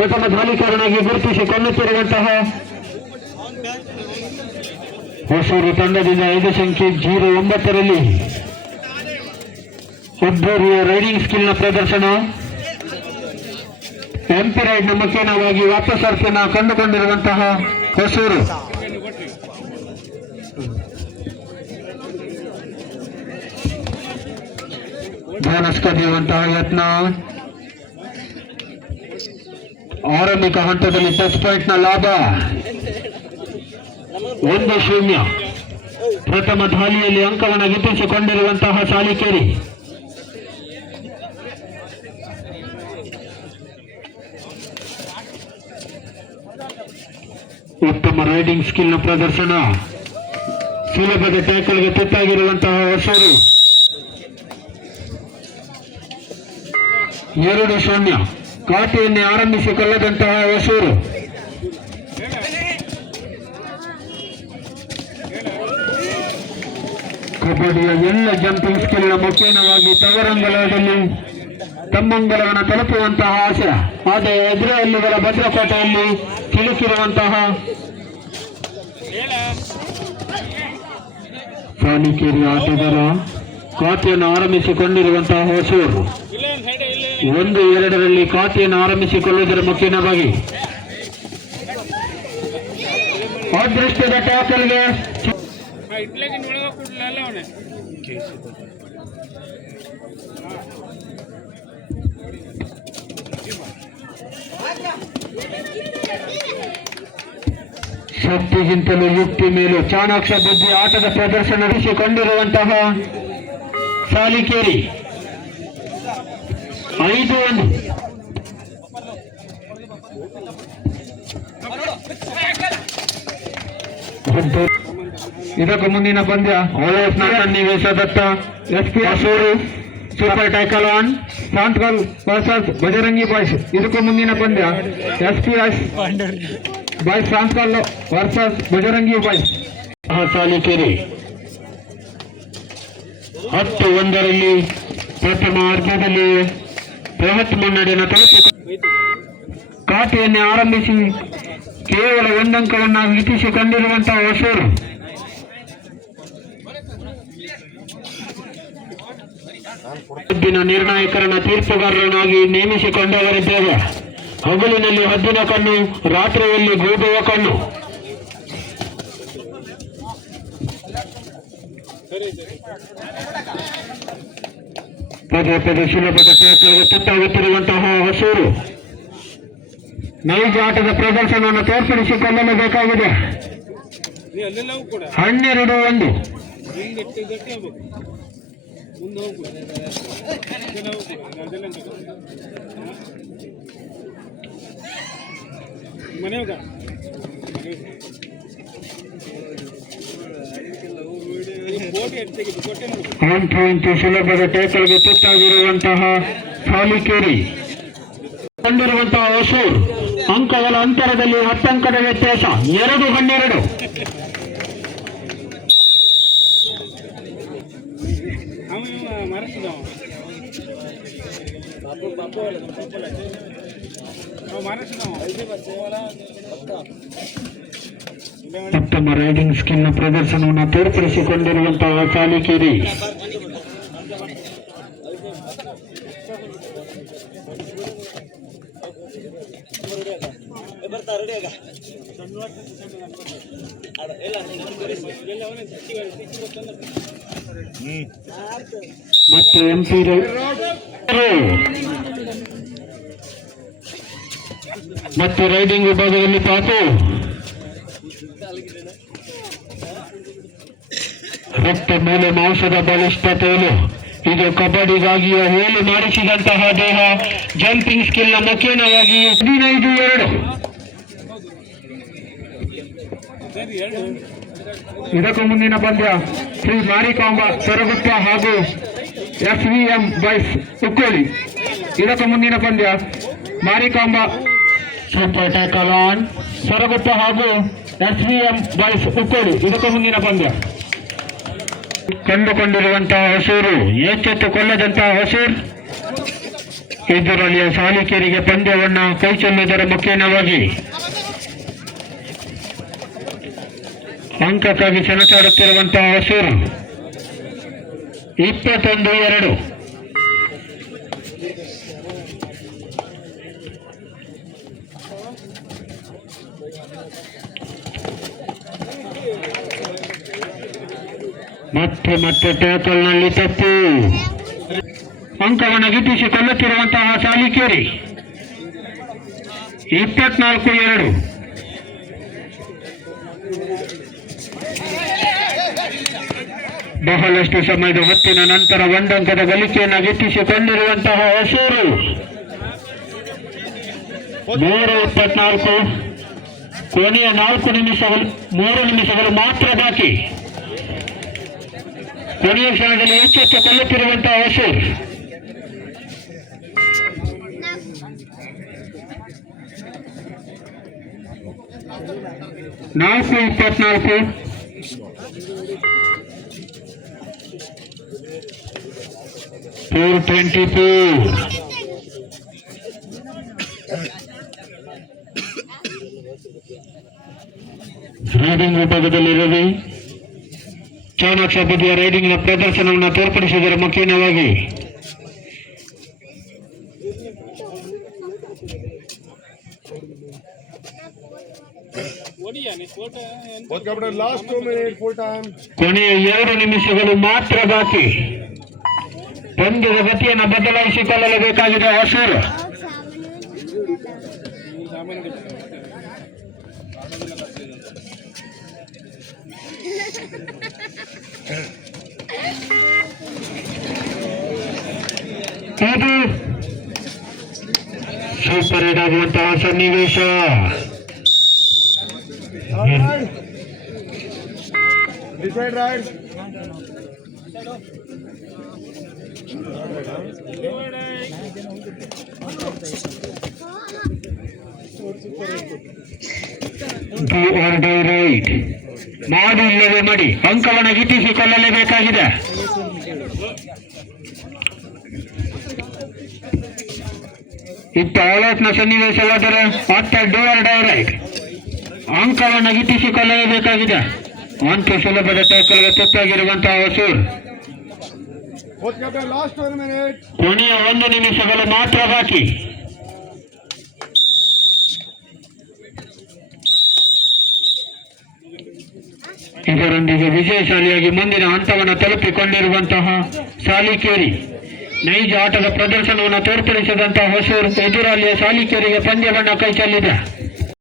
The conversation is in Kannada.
ಪ್ರಥಮ ದಾಳಿಕಾರನಾಗಿ ಗುರುತಿಸಿಕೊಳ್ಳುತ್ತಿರುವಂತಹ ಹೊಸೂರು ತಂಡದಿಂದ 5 ಸಂಖ್ಯೆ 09ರಲ್ಲಿ ಅದ್ದೂರಿಯ ರೈಡಿಂಗ್ ಸ್ಕಿಲ್ನ ಪ್ರದರ್ಶನ. ಎಂಪಿ ರೈಡ್ನ ಮುಖೇನವಾಗಿ ವಾಪಸಾರ್ತಿಯನ್ನು ಕಂಡುಕೊಂಡಿರುವಂತಹ ಹೊಸೂರು. ಬೋನಸ್ ಕದಿಯುವಂತಹ ಯತ್ನ. ಆರಂಭಿಕ ಹಂತದಲ್ಲಿ ಟಚ್ ಪಾಯಿಂಟ್ ನ ಲಾಭ 1-0. ಪ್ರಥಮ ದಾಳಿಯಲ್ಲಿ ಅಂಕವನ್ನು ಗಿಟ್ಟಿಸಿಕೊಂಡಿರುವಂತಹ ಸಾಲಿಕೇರಿ. ಉತ್ತಮ ರೈಡಿಂಗ್ ಸ್ಕಿಲ್ ನ ಪ್ರದರ್ಶನ. ಸುಲಭದ ಟ್ಯಾಕಲ್ಗೆ ತುತ್ತಾಗಿರುವಂತಹ ಹೊಸೂರು. 2-0. ಖಾತೆಯನ್ನೇ ಆರಂಭಿಸಿಕೊಳ್ಳದಂತಹ ಹೊಸೂರು. ಕಬಡ್ಡಿಯ ಎಲ್ಲ ಜಂಪಿಂಗ್ ಸ್ಕಿಲ್ ನ ಮುಖೇನವಾಗಿ ತವರಂಗಲದಲ್ಲಿ ತಮ್ಮಂಗಲವನ್ನು ತಲುಪುವಂತಹ ಆಸೆ. ಆದರೆ ಎದುರಲ್ಲಿಗಳ ಭದ್ರಕೋಟೆಯಲ್ಲಿ ಸಿಲುಕಿರುವಂತಹ ಸಾಲಿಕೇರಿ ಆಟಗಾರ ಖಾತೆಯನ್ನು ಆರಂಭಿಸಿಕೊಂಡಿರುವಂತಹ ಹೊಸೂರು. 1-2ರಲ್ಲಿ ಖಾತೆಯನ್ನು ಆರಂಭಿಸಿಕೊಳ್ಳುವುದರ ಮುಖೇನವಾಗಿ ಅದೃಷ್ಟದ ಟ್ಯಾಕಲ್ಗೆ ಶಕ್ತಿಗಿಂತಲೂ ಯುಕ್ತಿ ಮೇಲೂ ಚಾಣಾಕ್ಷ ಬುದ್ಧಿ ಆಟದ ಪ್ರದರ್ಶನ ನಡೆಸಿಕೊಂಡಿರುವಂತಹ ಸಾಲಿಕೇರಿ. 5-1. ಇದಕ್ಕೂ ಮುಂದಿನ ಪಂದ್ಯ ನಿವೇಶದತ್ತ ಎಸ್ಪಿ ಹೊಸೂರು ಸೂಪರ್ ಟೈಕಲ್ ಆನ್ ಸಾಂತ್ಕಲ್ ವರ್ಸಸ್ ಬಜರಂಗಿ ಬಾಯ್ಸ್. ಇದಕ್ಕೂ ಮುಂದಿನ ಪಂದ್ಯ SPS boys Santkal versus Bajrangi boys. Salikeri 10-1ರಲ್ಲಿ ಪ್ರಥಮ ಅರ್ಧದಲ್ಲಿ ಬೃಹತ್ ಮುನ್ನಡೆಯನ್ನು ತಲುಪಿಕೊಂಡು ಖಾತೆಯನ್ನೇ ಆರಂಭಿಸಿ ಕೇವಲ 1 ಅಂಕವನ್ನು ಗಿಟ್ಟಿಸಿಕೊಂಡಿರುವಂತಹ ಹೊಸೂರು. ನಿರ್ಣಾಯಕರನ್ನ ತೀರ್ಪುಗಾರರನ್ನಾಗಿ ನೇಮಿಸಿಕೊಂಡವರಿದ್ದೇವೆ. ಹಗಲಿನಲ್ಲಿ ಹದ್ದಿನ ಕಣ್ಣು, ರಾತ್ರಿಯಲ್ಲಿ ಗೂಬೆಯ ಕಣ್ಣು. ಪದೇ ಪದೇ ಸುಲಭದ ಟ್ಯಾಕಲ್ಗೆ ತುತ್ತಾಗುತ್ತಿರುವಂತಹ ಹೊಸೂರು ನೈಜ ಆಟದ ಪ್ರದರ್ಶನವನ್ನು ತೋರ್ಪಡಿಸಿಕೊಳ್ಳಲೇಬೇಕಾಗಿದೆ. 12-1. ಸುಲಭದ ಟ್ಯಾಕಲ್ಗೆ ತುತ್ತಾಗಿರುವಂತಹ ಸಾಲಿಕೇರಿ ಕಂಡಿರುವಂತಹ ಹೊಸೂರು. ಅಂಕಗಳ ಅಂತರದಲ್ಲಿ 10 ಅಂಕದ ವ್ಯತ್ಯಾಸ. 2-12. ಉತ್ತಮ ರೈಡಿಂಗ್ ಸ್ಕಿಲ್ ನ ಪ್ರದರ್ಶನವನ್ನು ತೋರ್ಪಡಿಸಿಕೊಂಡಿರುವಂತಹ ಸಾಲಿಕೇರಿ. ಮತ್ತು ಎಂಪಿ ಮತ್ತು ರೈಡಿಂಗ್ ವಿಭಾಗದಲ್ಲಿ ಪಾತು ರಕ್ತ ಮೂಲೆ ಮಾಂಸದ ಬಲಿಷ್ಠ ತೋಲು. ಇದು ಕಬಡ್ಡಿಗಾಗಿಯೂ ಹೇಳಿ ಮಾಡಿಸಿದಂತಹ ದೇಹ. ಜಂಪಿಂಗ್ ಸ್ಕಿಲ್ ನ ಮುಖೇನವಾಗಿ 15-2. ಇದಕ್ಕೂ ಮುಂದಿನ ಪಂದ್ಯ ಶ್ರೀ ಮಾರಿಕಾಂಬ ಸೊರಗುಪ್ಪ ಹಾಗೂ SVM ಬಾಯ್ಸ್ ಉಕ್ಕೋಳಿ. ಇದಕ್ಕೂ ಮುಂದಿನ ಪಂದ್ಯ ಮಾರಿಕಾಂಬ ಸೂಪರ್ ಟ್ಯಾಕಲ್ ಆನ್ ಸೊರಗುಪ್ಪ ಹಾಗೂ SVM ಬಾಯ್ಸ್ ಉಕ್ಕೋಳಿ. ಇದಕ್ಕೂ ಮುಂದಿನ ಪಂದ್ಯ. ಕಂಡುಕೊಂಡಿರುವಂತಹ ಹೊಸೂರು ಎಚ್ಚೆತ್ತುಕೊಳ್ಳದಂತಹ ಹೊಸೂರು ಇದರಲ್ಲಿಯ ಸಾಲಿಕೇರಿಗೆ ಪಂದ್ಯವನ್ನು ಕೈ ಚೆಲ್ಲುವುದರ ಮುಖೇನವಾಗಿ ಅಂಕಕ್ಕಾಗಿ ಸೆಣಸಾಡುತ್ತಿರುವಂತಹ ಹೊಸೂರು 21-2. ಮತ್ತೆ ಟ್ಯಾಕಲ್ನಲ್ಲಿ ತಪ್ಪು. ಅಂಕವನ್ನು ಗಿಟ್ಟಿಸಿಕೊಳ್ಳುತ್ತಿರುವಂತಹ ಸಾಲಿಕೇರಿ 24-2. ಬಹಳಷ್ಟು ಸಮಯದ ಹೊತ್ತಿನ ನಂತರ ಒಂದಂಕದ ಗಳಿಕೆಯನ್ನು ಗಿಟ್ಟಿಸಿಕೊಂಡಿರುವಂತಹ ಹೊಸೂರು 3:24. ಕೊನೆಯ 3 ನಿಮಿಷಗಳು ಮಾತ್ರ ಬಾಕಿ. ಕೊನೆಯ ಕ್ಷಣದಲ್ಲಿ ಎಚ್ಚೆತ್ತುಕೊಳ್ಳುತ್ತಿರುವಂತಹ ಹೊಸೂರು. ನಾಲ್ಕು 24. ರೈಡಿಂಗ್ ವಿಭಾಗದಲ್ಲಿ ರವಿ ಚಾಣಾಕ್ಷ ಬದಿಯ ರೈಡಿಂಗ್ನ ಪ್ರದರ್ಶನವನ್ನು ತೋರ್ಪಡಿಸುವುದರ ಮುಖೇನವಾಗಿ ಕೊನೆಯ 2 ನಿಮಿಷಗಳು ಮಾತ್ರ ಬಾಕಿ. ಪಂದ್ಯದ ಗತಿಯನ್ನು ಬದಲಾಯಿಸಿಕೊಳ್ಳಲು ಬೇಕಾಗಿದೆ ಹೊಸೂರು. ಇದು ಸೂಪರ್ ಹಿಟ್ ಆಗುವಂತಹ ಸನ್ನಿವೇಶ. ಮಾಡಿ ಇಲ್ಲವೇ ಮಾಡಿ ಅಂಕವನ್ನು ಗಿಟ್ಟಿಸಿಕೊಳ್ಳಲೇಬೇಕಾಗಿದೆ. ಇತ್ತ ಆಲ್ಔಟ್ನ ಸನ್ನಿವೇಶವಾದರೆ ಮತ್ತೆ ಡೂ ಆರ್ ಡೈ ರೈಟ್ ಅಂಕವನ್ನು ಗಿಟ್ಟಿಸಿಕೊಳ್ಳಲೇಬೇಕಾಗಿದೆ. ಅಂತೂ ಸುಲಭದ ಟ್ಯಾಕಲ್ಗೆ ತುತ್ತಾಗಿರುವಂತಹ ಹೊಸೂರು. ಕೊನೆಯ 1 ನಿಮಿಷಗಳು ಮಾತ್ರ ಬಾಕಿ. ಇದರೊಂದಿಗೆ ವಿಜಯಶಾಲಿಯಾಗಿ ಮುಂದಿನ ಹಂತವನ್ನು ತಲುಪಿಕೊಂಡಿರುವಂತಹ ಸಾಲಿಕೇರಿ ನೈಜ ಆಟದ ಪ್ರದರ್ಶನವನ್ನು ತೋರ್ಪಡಿಸಿದಂತಹ ಹೊಸೂರು ಎದುರಾಳಿಯ ಸಾಲಿಕೇರಿಗೆ ಪಂದ್ಯವನ್ನು ಕೈ ಚೆಲ್ಲಿದೆ.